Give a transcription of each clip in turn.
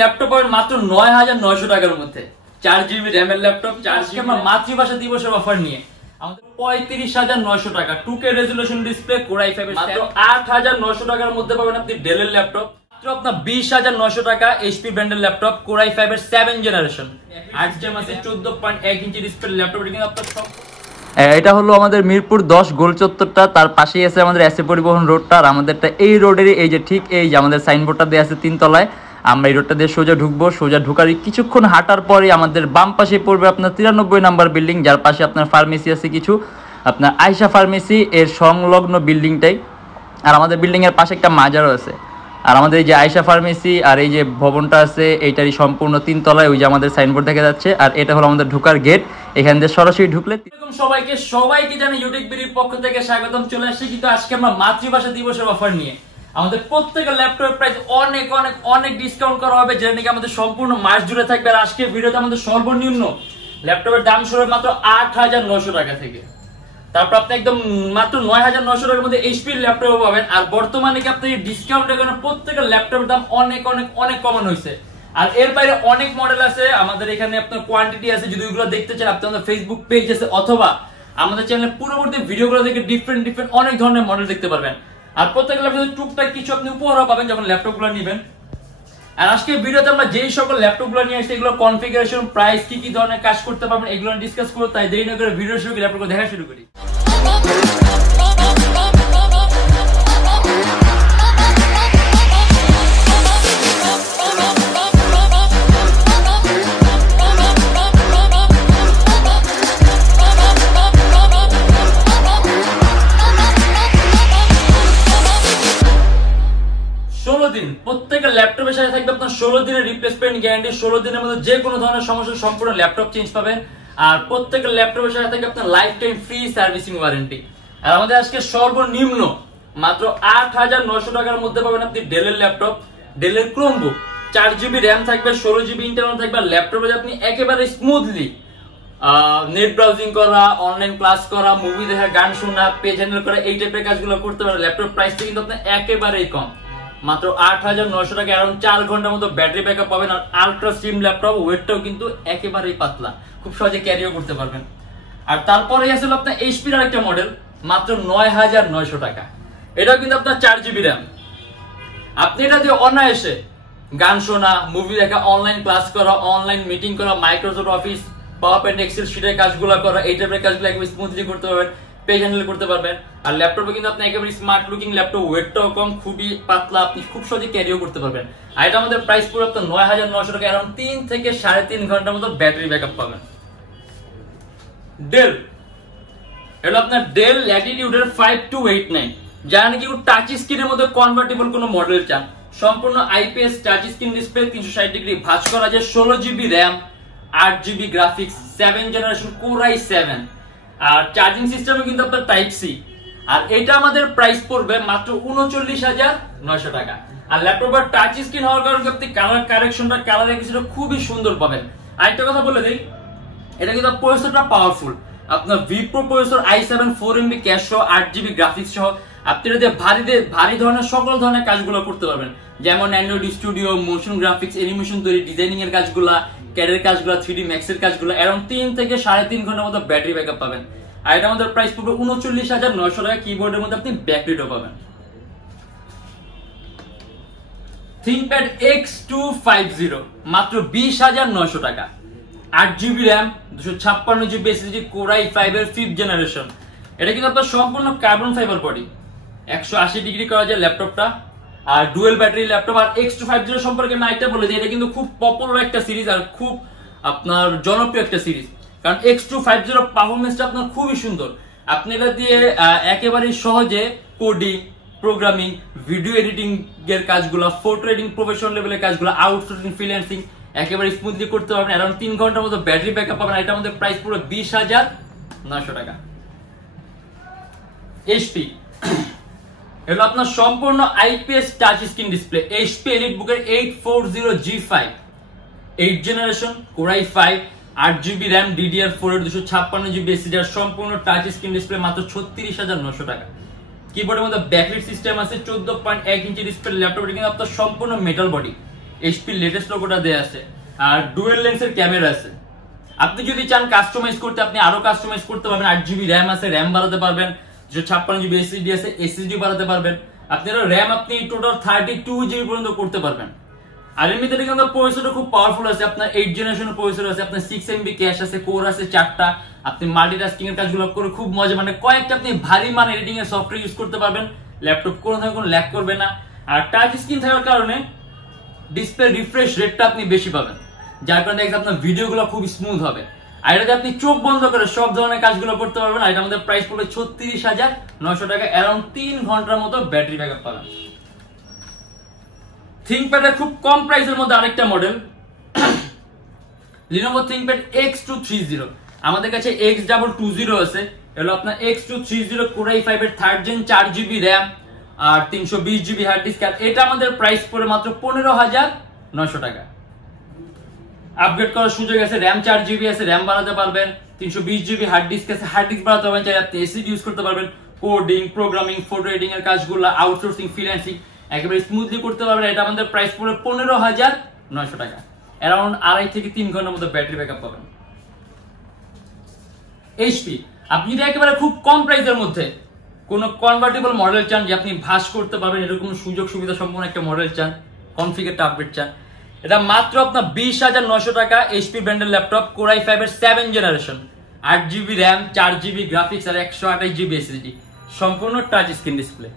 Laptop পাবেন মাত্র ৯,৯০০ টাকার মধ্যে। 4GB র্যামের ল্যাপটপ, 4GB আমরা মাতৃভাষা দিবসের অফার নিয়ে আমাদের ৩৫,৯০০ টাকা 2K resolution display core i5 এর মাত্র ৮,৯০০ টাকার মধ্যে পাবেন আপনি ডেলের ল্যাপটপ, মাত্র আপনার ২০,৯০০ টাকা HP ব্র্যান্ডের ল্যাপটপ কোর i5 এর 7 জেনারেশন 8GB আছে 14.1 ইঞ্চি ডিসপ্লে ল্যাপটপ। কিন্তু আপনার সব এটা হলো আমাদের মিরপুর 10 গোল চত্বরটা, তার পাশেই আছে আমাদের এসএ পরিবহন রোডটা। আর আমাদেরটা এই রোডেরই এই যে ঠিক এই যে আমাদের সাইনবোর্ডটা দেওয়া আছে 3 তলায়। আমরা এই রোডটা দিয়ে সোজা ঢুকবো, সোজা ঢুকার কিছুক্ষণ হাঁটার পরে আমাদের বাম পাশে পড়বে আপনার 93 নাম্বার বিল্ডিং, যার পাশে আপনার ফার্মেসি আছে কিছু, আপনার আয়শা ফার্মেসি এর সংলগ্ন বিল্ডিংটাই। আর আমাদের বিল্ডিং এর পাশে একটা মাজারও আছে। আর আমাদের এই যে আয়শা ফার্মেসি আর এই যে ভবনটা আছে এইটারই সম্পূর্ণ 3 তলায় ওই যে আমাদের সাইনবোর্ড দেখা যাচ্ছে। আর এটা হলো আমাদের ঢোকার গেট, এখান দিয়ে সরাসরি ঢুকলে। সবাইকে জানি ইউটেকবিডির পক্ষ থেকে স্বাগতম। চলে আসছি কিন্তু আজকে আমরা মাতৃভাষা দিবসের অফার নিয়ে। আমাদের প্রত্যেকটা ল্যাপটপের প্রাইস অনেক অনেক অনেক ডিসকাউন্ট করা হবে, যেটা নাকি আমাদের সম্পূর্ণ মাস জুড়ে থাকবে। আর আজকের ভিডিওতে আমাদের সর্বনিম্ন ল্যাপটপের দাম শুরু মাত্র ৮,৯০০ টাকা থেকে, তারপর আপনি একদম মাত্র ৯,৯০০ টাকার মধ্যে এইচপি ল্যাপটপ পাবেন। আর বর্তমানে কি আপনি ডিসকাউন্টের কারণে প্রত্যেকটা ল্যাপটপের দাম অনেক অনেক অনেক কমানো হয়েছে। আর এর বাইরে অনেক মডেল আছে আমাদের এখানে, আপনার কোয়ান্টিটি আছে। যদি ওইগুলো দেখতে চান আপনি আমাদের ফেসবুক পেজ আছে অথবা আমাদের চ্যানেলে পূর্ববর্তী ভিডিওগুলো দেখে ডিফারেন্ট অনেক ধরনের মডেল দেখতে পারবেন। আর প্রত্যেকটা ল্যাপটপে টুকটাক কিছু আপনি উপহারও পাবেন যখন ল্যাপটপগুলো নেবেন। আর আজকে ভিডিওতে আমরা যেই সকল ল্যাপটপগুলো নিয়ে আসছি এগুলো কনফিগারেশন, প্রাইস, কি ধরনের কাজ করতে পারবেন এগুলো ডিসকাস করব। তাই দেরি না করে ভিডিও শুরু করে ল্যাপটপগুলো দেখা শুরু করি। প্রত্যেকটা ল্যাপটপের সাথে থাকবে আপনার 16 দিনের রিপ্লেসমেন্ট গ্যারান্টি। 16 দিনের মধ্যে যে কোনো ধরনের সমস্যা সম্পূর্ণ ল্যাপটপ চেঞ্জ পাবেন। আর প্রত্যেকটা ল্যাপটপের সাথে থাকবে আপনার lifetime free servicing warranty. আর আমাদের আজকে সর্বনিম্ন মাত্র ৮,৯০০ টাকার মধ্যে পাবেন আপনি ডেলের ল্যাপটপ, ডেলের ক্রোমবুক। 4GB র্যাম থাকবে, 16GB ইন্টারনাল থাকবে। ল্যাপটপে আপনি একেবারে স্মুথলি নেট ব্রাউজিং করা, অনলাইন ক্লাস করা, মুভি দেখা, গান শোনা, পেজ হ্যান্ডেল করা, এই টাইপের কাজগুলো করতে পারেন। ল্যাপটপ প্রাইসটা কিন্তু আপনার একেবারেই কম, মাত্র ৮,৯০০ টাকা। অ্যারাউন্ড 4 ঘন্টার মতো ব্যাটারি ব্যাকআপ পাবেন। আর আলট্রা স্লিম ল্যাপটপ, ওয়েটটাও কিন্তু একেবারেই পাতলা, খুব সহজে ক্যারিও করতে পারবেন। আর তারপরে আসলে আপনার এইচপির আরেকটা মডেল মাত্র ৯,৯০০ টাকা। এটাও কিন্তু আপনার 4GB র্যাম। আপনি এটা দিয়ে অনায়াসে গান শোনা, মুভি দেখা, অনলাইন ক্লাস করা, অনলাইন মিটিং করা, Microsoft Office, PowerPoint, Excel শিটের কাজগুলো করা, এই টাইপের কাজগুলো একদম স্মুথলি করতে পারবেন, পেজ হ্যান্ডেল করতে পারবেন। আর ল্যাপটপে কিন্তু আপনি একেবারে স্মার্ট লুকিং ল্যাপটপ, ওয়েটটাও কম, খুবই পাতলা, আপনি খুব সহজে ক্যারিও করতে পারবেন। আর এটা আমাদের প্রাইস পুরো আপনার ৯,৯০০ টাকা। অ্যারাউন্ড 3 থেকে 3.5 ঘন্টার মতো ব্যাটারি ব্যাকআপ পাবেন। ডেল, এটা আপনার ডেল ল্যাটিটিউডের 5289, যা নাকি টাচ স্ক্রিনের মধ্যে কনভার্টেবল কোনো মডেল চান। সম্পূর্ণ IPS touch screen display, 360 degree ভাঁজ করা যায়, 16GB RAM, 8GB graphics, 7 generation core i7। আর চার্জিং সিস্টেমে কিন্তু আপনার টাইপ সি। আর এটা আমাদের প্রাইস পড়বে মাত্র ৩৯,৯০০ টাকা। আর ল্যাপটপের টাচ স্ক্রিন হওয়ার কারণে আপনি কালার কারেকশনটা, কালার কিছুটা খুবই সুন্দর পাবেন। আরেকটা কথা বলে দেই, এটা কিন্তু প্রসেসরটা পাওয়ারফুল, আপনার Wipro processor i7 4MB cash সহ, 8GB গ্রাফিক্স সহ। আপনি এটা দিয়ে ভারী ধরনের সকল ধরনের কাজগুলো করতে পারবেন, যেমন Android studio, motion graphics, animation তৈরি, ডিজাইনিং এর কাজগুলা, ক্যাডের কাজগুলো, 3D ম্যাক্স এর কাজগুলো। অ্যারাউন্ড 3 থেকে 3.5 ঘন্টার মতো ব্যাটারি ব্যাকআপ পাবেন। আর এটা আমাদের প্রাইস পড়বে ৩৯,৯০০ টাকা। কিবোর্ডের মধ্যে আপনি ব্যাকলিটও পাবেন। ThinkPad X250 মাত্র ২০,৯০০ টাকা। 8GB RAM, 256GB SSD, core i5 এর 5th জেনারেশন। এটা কিন্তু আপনার সম্পূর্ণ কার্বন ফাইবার বডি, 180 ডিগ্রি করা যায় ল্যাপটপটা। আর ডুয়েল ব্যাটারি ল্যাপটপ। আর X250 সম্পর্কে আমি একটা বলে দিই, এটা কিন্তু খুব পপুলার একটা সিরিজ আর খুব আপনার জনপ্রিয় একটা সিরিজ। কারণ X250 পারফরমেন্সটা আপনার খুবই সুন্দর। আপনি এটা দিয়ে একেবারে সহজে কোডিং, প্রোগ্রামিং, ভিডিও এডিটিং এর কাজগুলো, ফটো এডিটিং প্রফেশনাল লেভেলের কাজগুলো, আউটসোর্সিং, ফ্রিল্যান্সিং একেবারে স্মুথলি করতে পারবেন। অ্যারাউন্ড 3 ঘন্টার মতো ব্যাটারি ব্যাকআপ পাবেন। এটা আমাদের প্রাইস পুরো ২০,৯০০ টাকা। এইচপি, এগুলো আপনার সম্পূর্ণ IPS touch screen display, HP ELITEBOOK এর 840G5, 8 generation, core i5, 8GB RAM, DDR4 এর 256GB SSD, সম্পূর্ণ টাচ স্ক্রিন ডিসপ্লে, মাত্র ৩৬,৯০০ টাকা। কিবোর্ডের মধ্যে ব্যাকলাইট সিস্টেম আছে, 14.1 ইঞ্চি ডিসপ্লে ল্যাপটপ। কিন্তু আপনার সম্পূর্ণ মেটাল বডি, এইচপি লেটেস্ট লোগোটা দেয়া আছে, আর ডুয়েল লেন্সের ক্যামেরা আছে। আপনি যদি চান কাস্টমাইজ করতে আপনি আরো কাস্টমাইজ করতে পারবেন। 8GB র্যাম আছে, র্যাম বাড়াতে পারবেন। 56GB এসএসডি আছে, এসএসডি বাড়াতে পারবেন। আপনারা র্যাম আপনি টোটাল 32GB পর্যন্ত করতে পারবেন। আর এমনিতে কিন্তু প্রসেসরটা খুব পাওয়ারফুল আছে, আপনার 8th জেনারেশনের প্রসেসর আছে, আপনার 6MB ক্যাশ আছে, কোর আছে 4টা। আপনি মাল্টিটাস্কিং এর কাজগুলো করে খুব মজা, মানে কয়েকটা আপনি ভারী মান এডিটিং এর সফটওয়্যার ইউজ করতে পারবেন। ল্যাপটপ কোনো ধরনের কোনো ল্যাগ করবে না। আর টাচ স্ক্রিন থাকার কারণে ডিসপ্লে রিফ্রেশ রেটটা আপনি বেশি পাবেন, যার কারণে আপনার ভিডিওগুলো খুব স্মুথ হবে। আর এটাতে আপনি চোখ বন্ধ করে সব ধরনের কাজগুলো করতে পারবেন। আর এটা আমাদের প্রাইস পড়বে 36,900 টাকা, অ্যারাউন্ড 3 ঘন্টার মতো ব্যাটারি ব্যাকআপ পাবেন। ThinkPad এর খুব কম প্রাইসের মধ্যে আরেকটা মডেল Lenovo ThinkPad X230। আমাদের কাছে X220 আছে, হলো আপনার X230 Core i5 এর 3rd gen 4GB RAM আর 320GB হার্ড ডিস্ক। আর এটা আমাদের প্রাইস পড়ে মাত্র 15,900 টাকা। আপগ্রেড করার সুযোগ আছে, RAM 4GB আছে, RAM বাড়াতে পারবেন। 320GB হার্ড ডিস্ক আছে, হার্ড ডিস্ক বাড়াতে পারবেন, চাইলে আপনি এসএসডি ইউজ করতে পারবেন। কোডিং, প্রোগ্রামিং, ফটো এডিটিং এর কাজগুলো, আউটসোর্সিং, ফ্রিল্যান্সিং একেবারে স্মুথলি করতে পারবেন। এটা আমাদের প্রাইস পড়ে 15,900 টাকা, অ্যারাউন্ড 2.5 থেকে 3 ঘন্টার মতো ব্যাটারি ব্যাকআপ পাবেন। এইচপি, আপনি যদি একেবারে খুব কম প্রাইসের মধ্যে কোনো কনভার্টেবল মডেল চান, যে আপনি ভাস করতে পারবেন এরকম সুযোগ সুবিধা সম্পন্ন একটা মডেল চান, কনফিগারটা আপডেট চান, এটা মাত্র আপনার 20,900 টাকা। এইচপি ব্র্যান্ডের ল্যাপটপ, Core i5 এর 7th generation, 8GB RAM, 4GB graphics আর 128GB এসএসডি, সম্পূর্ণ টাচ স্ক্রিন ডিসপ্লে,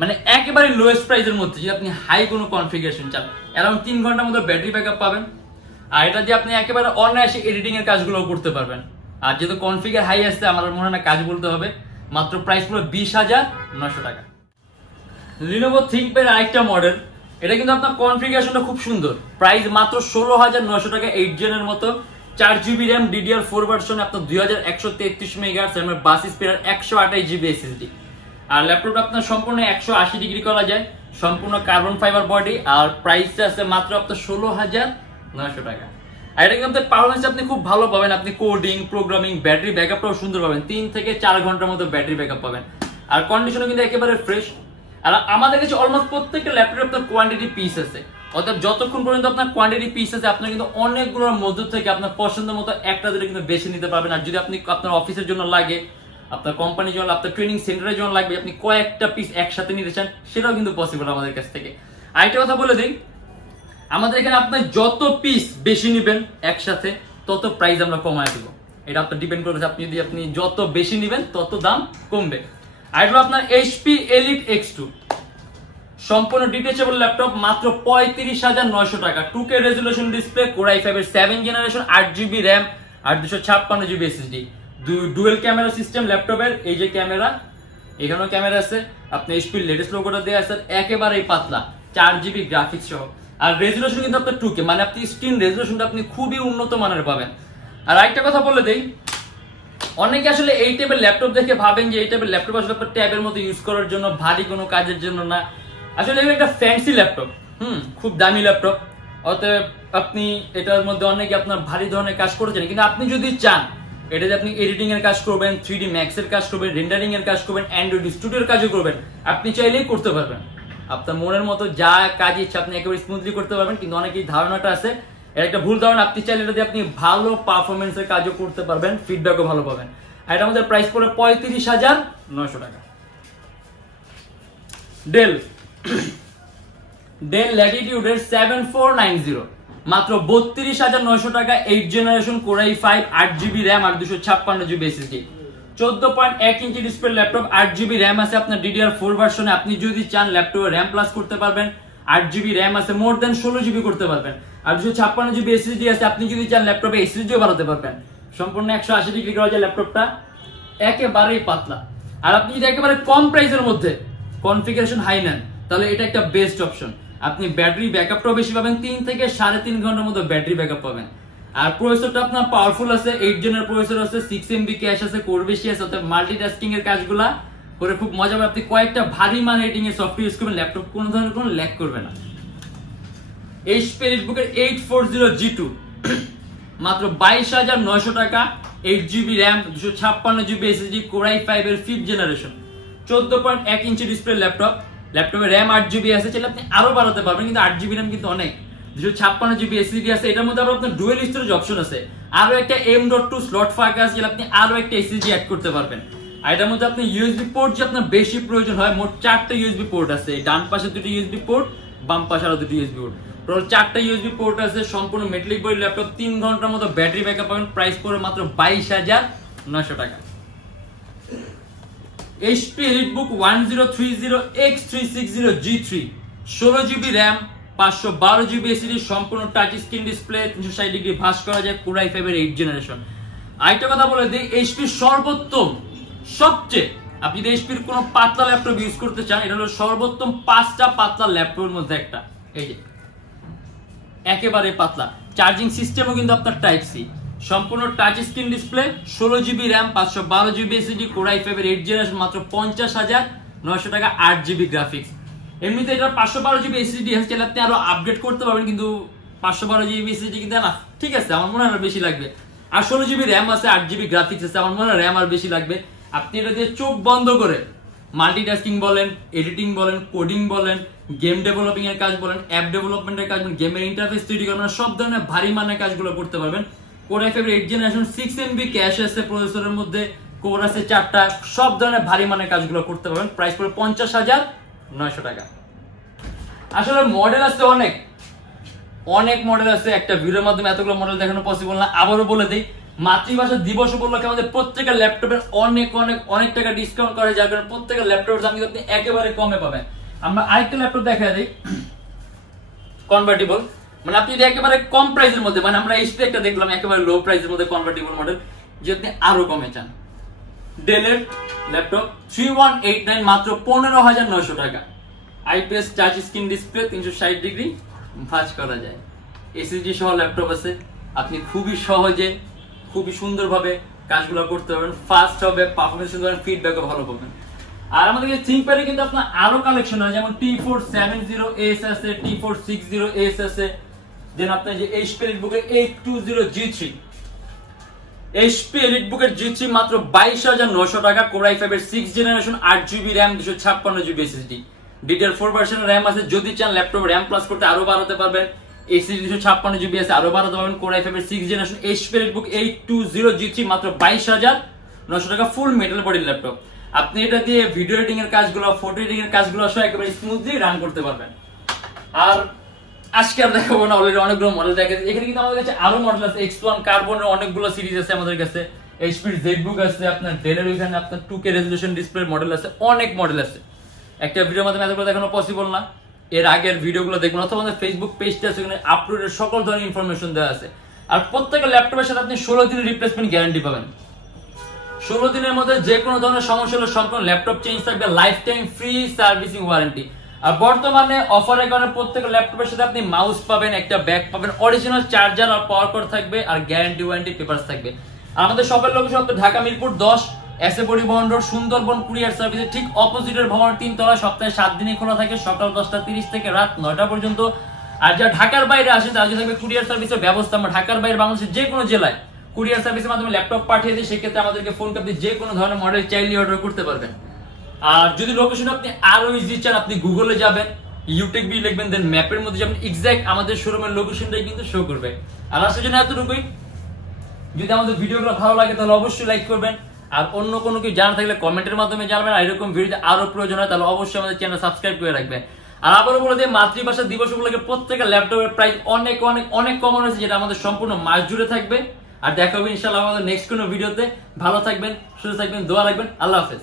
মানে একেবারে লোয়েস্ট প্রাইসের মধ্যে। যদি আপনি হাই কোনো কনফিগারেশন চান, অ্যারাউন্ড 3 ঘন্টার মতো ব্যাটারি ব্যাকআপ পাবেন। আর এটা দিয়ে আপনি একেবারে অনায়াসে এডিটিং এর কাজগুলো করতে পারবেন। আর যেহেতু কনফিগার হাই আসছে, আমার মনে হয় না কাজ বলতে হবে, মাত্র প্রাইস পুরো 20,900 টাকা। Lenovo ThinkPad আরেকটা মডেল, এটা কিন্তু আপনার কনফিগারেশনটা খুব সুন্দর, প্রাইস মাত্র 16,900 টাকা। 8 জেনের মতো, 4GB RAM, DDR4 ভার্সন, আপনার 2133 মেগাহার্টজ এর বাস স্পিড, 128GB এসএসডি। আর ল্যাপটপটা আপনার সম্পূর্ণ 180 ডিগ্রি করা যায়, সম্পূর্ণ কার্বন ফাইবার বডি। আর প্রাইস আছে মাত্র আপনার 16,900 টাকা। আর এটা কিন্তু পারফরম্যান্স আপনি খুব ভালো পাবেন, আপনি কোডিং, প্রোগ্রামিং, ব্যাটারি ব্যাকআপটাও সুন্দর পাবেন, 3 থেকে 4 ঘন্টার মতো ব্যাটারি ব্যাকআপ পাবেন। আর কন্ডিশনও কিন্তু একেবারে ফ্রেশ। আর আমাদের কাছে অলমোস্ট প্রত্যেকটা ল্যাপটপে আপনার কোয়ান্টিটি পিস আছে, অর্থাৎ যতক্ষণ পর্যন্ত আপনার কোয়ান্টিটি পিস আছে, আপনার কিন্তু অনেকগুলোর মধ্য থেকে আপনার পছন্দ মতো একটা দুটো কিন্তু বেছে নিতে পারবেন। আর যদি আপনি আপনার অফিসের জন্য লাগে, আপনার কোম্পানির জন্য, আপনার ট্রেনিং সেন্টারের জন্য লাগবে, আপনি কয়েকটা পিস একসাথে নিতে চান, সেটাও কিন্তু পসিবল আমাদের কাছ থেকে। আরেকটা কথা বলে দিই, আমাদের এখানে আপনার যত পিস বেশি নেবেন একসাথে, তত প্রাইস আমরা কমায় দেবো। এটা আপনার ডিপেন্ড করবে, আপনি যত বেশি নেবেন তত দাম কমবে। আর এটা আপনার এইচপি এলিট X2 সম্পূর্ণ ডিটেচেবল ল্যাপটপ, মাত্র 35,900 টাকা। 2K resolution display, Core i5 এর 7th জেনারেশন, 8GB RAM আর 256GB SSD. Dual camera system ল্যাপটপের, এই যে ক্যামেরা, এখানেও ক্যামেরা আছে, আপনি এইচপি লেটেস্ট লোগোটা দেয়া আছে, একেবারেই পাতলা, 4GB গ্রাফিক্স সহ। আর রেজুলেশন কিন্তু আপনার 2K, মানে আপনি স্ক্রিন রেজুলেশনটা আপনি খুবই উন্নত মানের পাবেন। আর আরেকটা কথা বলে দেই, অনেকে আসলে এই টাইপের ল্যাপটপ দেখে ভাবেন যে এই টাইপের ল্যাপটপ আসলে আপনার ট্যাবের মতো ইউজ করার জন্য, ভারী কোনো কাজের জন্য না। আসলে এটা একটা ফ্যান্সি ল্যাপটপ, খুব দামি ল্যাপটপ, অতএব আপনি এটার মধ্যে অনেকে আপনার ভারী ধরনের কাজ করেছেন। কিন্তু আপনি যদি চান এটাতে আপনি এডিটিং এর কাজ করবেন, 3D Max এর কাজ করবেন, রেন্ডারিং এর কাজ করবেন, অ্যান্ড্রয়েড স্টুডিওর কাজও করবেন, আপনি চাইলেই করতে পারবেন। আপনার মনের মতো যা কাজ ইচ্ছা আপনি একেবারে স্মুথলি করতে পারবেন। কিন্তু অনেকেই ধারণাটা আছে, এর একটা ভুল ধারণা, আপনি চাইলে এটাতে আপনি ভালো পারফরমেন্সের কাজও করতে পারবেন, ফিডব্যাকও ভালো পাবেন। আর এটা আমাদের প্রাইস পড়ে 35,900 টাকা। ডেল ল্যাটিটিউড এর 7490, মাত্র 32,900 টাকা। 8th generation, Core i5, 8GB RAM আর 256GB SSD, 14.1 inch display laptop, 8GB RAM আছে আপনার DDR4 ভার্সনে। আপনি যদি চান ল্যাপটপে RAM প্লাস করতে পারবেন, 8GB RAM আছে, মোর দেন 16GB করতে পারবেন। আর 256GB এসএসডি আছে, আপনি যদি চান ল্যাপটপে এসএসডিও বাড়াতে পারবেন। সম্পূর্ণ 180 ডিগ্রি করা যায় ল্যাপটপটা, একেবারেই পাতলা। আর আপনি যদি একেবারে কম প্রাইসের মধ্যে কনফিগারেশন হাই নেন, তাহলে এটা একটা বেস্ট অপশন। আপনি ব্যাটারি ব্যাকআপটাও বেশি পাবেন, 3 থেকে 3.5 ঘন্টার মতো ব্যাটারি ব্যাকআপ পাবেন। আর প্রসেসরটা আপনার পাওয়ারফুল আছে, 8 জেনের প্রসেসর আছে, 6MB ক্যাশ আছে, কোর বেশি আছে, অর্থাৎ মাল্টিটাস্কিং এর কাজগুলা করে খুব মজা হবে। আপনি কয়েকটা ভারী মান এডিটিং এর সফটওয়্যার ইউজ করবেন, ল্যাপটপ কোনো ধরনের কোনো ল্যাগ করবে না। এইচপি এলিটবুক এর 840G2, মাত্র 22,900 টাকা। 8GB RAM, 256GB SSD, Core i5 এর 5th generation, 14.1 inch display laptop. ল্যাপটপে RAM 8GB আছে, চাইলে আপনি আরো বাড়াতে পারবেন, কিন্তু 8GB RAM কিন্তু অনেক। 256GB এসএসডি আছে, এটার মধ্যে আবার আপনার ডুয়াল স্টোরেজ অপশন আছে, আরো একটা M.2 স্লট ফাঁকা আছে, আপনি আরো একটা এসএসডি অ্যাড করতে পারবেন। আর এটার মধ্যে আপনি ইউএসবি পোর্ট যে আপনার বেশি প্রয়োজন হয়, মোট 4টা ইউএসবি পোর্ট আছে, ডান পাশে 2টি ইউএসবি পোর্ট, বাম পাশে আরো 2টি ইউএসবি পোর্ট, টোটাল 4টা ইউএসবি পোর্ট আছে। সম্পূর্ণ মেটালিক বডি ল্যাপটপ, 3 ঘন্টার মতো ব্যাটারি ব্যাকআপ পাবেন। প্রাইস পড়ে মাত্র 22,900 টাকা। HP ELITEBOOK 1030X360G3, 16GB RAM, 512GB SSD, সম্পূর্ণ টাচ স্ক্রিন ডিসপ্লে, 360 ডিগ্রি ভাঁজ করা যায়, Core i5 এর 8th জেনারেশন। আরেকটা কথা বলে দিই, HP সর্বোত্তম সবচেয়ে, আপনি যদি HP এর কোনো পাতলা ল্যাপটপ ইউজ করতে চান, এটা হলো সর্বোত্তম 5টা পাতলা ল্যাপটপের মধ্যে একটা। এই যে একেবারে পাতলা, চার্জিং সিস্টেমও কিন্তু আপনার টাইপ সি, সম্পূর্ণ touch screen display, 16GB RAM, 512GB SSD, Core i5 এর 8th জেনারেশন, মাত্র 50,900 টাকা, 8GB গ্রাফিক্স। এমনিতে এটা 512GB SSD আছে, চাইলে আপনি আরো আপডেট করতে পারবেন, কিন্তু 512GB SSD কিন্তু না, ঠিক আছে, আমার মনে হয় আরো বেশি লাগবে। আর 16GB RAM আছে, 8GB গ্রাফিক্স আছে, আমার মনে হয় RAM আর বেশি লাগবে। আপনি এটা দিয়ে চোখ বন্ধ করে মাল্টিটাস্কিং বলেন, এডিটিং বলেন, কোডিং বলেন, গেম ডেভেলপিং এর কাজ বলেন, অ্যাপ ডেভেলপমেন্টের কাজ বলেন, গেমের ইন্টারফেস তৈরি করেন, সব ধরনের ভারী মানের কাজগুলো করতে পারবেন। Core i5 এর 8th জেনারেশন, 6MB ক্যাশ আছে প্রসেসরের মধ্যে, কোর আছে 4টা, সব ধরনের ভারী মানের কাজগুলো করতে পারবেন। প্রাইস পড়ে 50,900 টাকা। আসলে মডেল আছে অনেক মডেল আছে, একটা ভিডিওর মাধ্যমে এতগুলো মডেল দেখানো পসিবল না। আবারও বলে দিই, মাতৃভাষা দিবস উপলক্ষে আমাদের প্রত্যেকটা ল্যাপটপের অনেক টাকা ডিসকাউন্ট করা যায়, কারণ প্রত্যেকটা ল্যাপটপের দাম কিন্তু আপনি একেবারে কমে পাবেন। আমরা আরেকটা ল্যাপটপ দেখা দিই, কনভার্টিবল, মানে আপনি যদি একেবারে কম প্রাইসের মধ্যে, মানে আমরা এইচপি একটা দেখলাম একেবারে লো প্রাইসের মধ্যে কনভার্টিবল মডেল, যে আপনি আরো কমে চান, ডেলের ল্যাপটপ 3189, মাত্র 15,900 টাকা। IPS touch screen display, 360 degree ভাঁজ করা যায়, এসএসডি সহ ল্যাপটপ আছে। আপনি খুবই সহজে খুবই সুন্দরভাবে কাজগুলো করতে পারবেন, ফাস্ট হবে, পারফরমেন্স সুন্দর, ফিডব্যাকও ভালো পাবেন। আর আমাদের ThinkPad কিন্তু আপনার আরো কালেকশন আছে, যেমন T470S আছে, T460S আছে, দেন আপনার যে HP ELITEBOOK এর 820G3, HP ELITEBOOK এর G3 মাত্র 22,900 টাকা। Core i5 এর 6th generation, 8GB RAM, 256GB SSD, DDR4 ভার্সনের RAM আছে। যদি চান ল্যাপটপ RAM প্লাস করতে আরো বাড়াতে পারবেন, SSD 256GB আছে, আরো বাড়াতে পারবেন। Core i5 এর 6th generation, HP ELITEBOOK 820G3 মাত্র 22,900 টাকা, ফুল মেটাল বডি ল্যাপটপ। আপনি এটা দিয়ে ভিডিও এডিটিং এর কাজগুলো, ফটো এডিটিং এর কাজগুলো সব একেবারে স্মুথলি রান করতে পারবেন। আর আজকে আর দেখাবো না, অলরেডি অনেকগুলো মডেল দেখাচ্ছি। এখানে কিন্তু আমাদের কাছে আরো মডেল আছে, X1 কার্বনের অনেকগুলো সিরিজ আছে আমাদের কাছে, HP ZBook আছে, আপনার ডেলের ওইখানে আপনার 2K রেজোলিউশন ডিসপ্লে মডেল আছে, অনেক মডেল আছে। একটা ভিডিওর মাধ্যমে এতগুলো দেখানো পসিবল না, এর আগের ভিডিওগুলো দেখুন, অথবা আমাদের ফেসবুক পেজটা আছে, ওখানে আপলোডের সকল ধরনের ইনফরমেশন দেওয়া আছে। আর প্রত্যেকটা ল্যাপটপের সাথে আপনি 16 দিনের রিপ্লেসমেন্ট গ্যারান্টি পাবেন। 16 দিনের মধ্যে যে কোনো ধরনের সমস্যা হলে সম্পূর্ণ ল্যাপটপ চেঞ্জ থাকবে, lifetime free servicing warranty. আর বর্তমানে অফারের কারণে প্রত্যেক ল্যাপটপের সাথে আপনি মাউস পাবেন, একটা ব্যাগ পাবেন, অরিজিনাল চার্জার আর পাওয়ার কর্ড থাকবে, আর গ্যারান্টি ওয়ারেন্টি পেপারস থাকবে। আর আমাদের শপের লোকেশন হচ্ছে ঢাকা মিরপুর 10, এসএ পরিবহন রোড, সুন্দরবন কুরিয়ার সার্ভিসের ঠিক অপোজিটের ভবনের 3 তলায়। সপ্তাহে 7 দিনই খোলা থাকে, সকাল 10:30 থেকে রাত 9টা পর্যন্ত। আর যারা ঢাকার বাইরে আসে তারা থাকবে কুরিয়ার সার্ভিসের ব্যবস্থা। আমরা ঢাকার বাইরে বাংলাদেশের যে কোনো জেলায় কুরিয়ার সার্ভিসের মাধ্যমে ল্যাপটপ পাঠিয়ে দিই, সেক্ষেত্রে আমাদেরকে ফোন করে যে কোনো ধরনের মডেল চাইলে অর্ডার করতে পারবেন। আর যদি লোকেশন আপনি আরো ইজি চান, আপনি গুগলে যাবেন, Youtechbd লিখবেন, দেন ম্যাপের মধ্যে যাবেন, এক্সাক্ট আমাদের শোরুমের লোকেশনটাই কিন্তু শো করবে। আর আজকের জন্য এতটুকুই। যদি আমাদের ভিডিওগুলো ভালো লাগে তাহলে অবশ্যই লাইক করবেন, আর অন্য কোনো কিছু জানা থাকলে কমেন্টের মাধ্যমে জানাবেন। আর এরকম ভিডিওতে আরো প্রয়োজন হয় তাহলে অবশ্যই আমাদের চ্যানেল সাবস্ক্রাইব করে রাখবেন। আর আবারও বলে দিই, মাতৃভাষা দিবস উপলক্ষে প্রত্যেকটা ল্যাপটপের প্রাইস অনেক কমন হয়েছে, যেটা আমাদের সম্পূর্ণ মাস জুড়ে থাকবে। আর দেখা হবে ইনশাআল্লাহ আমাদের নেক্সট কোনো ভিডিওতে। ভালো থাকবেন, সুস্থ থাকবেন, দোয়া রাখবেন। আল্লাহ হাফেজ।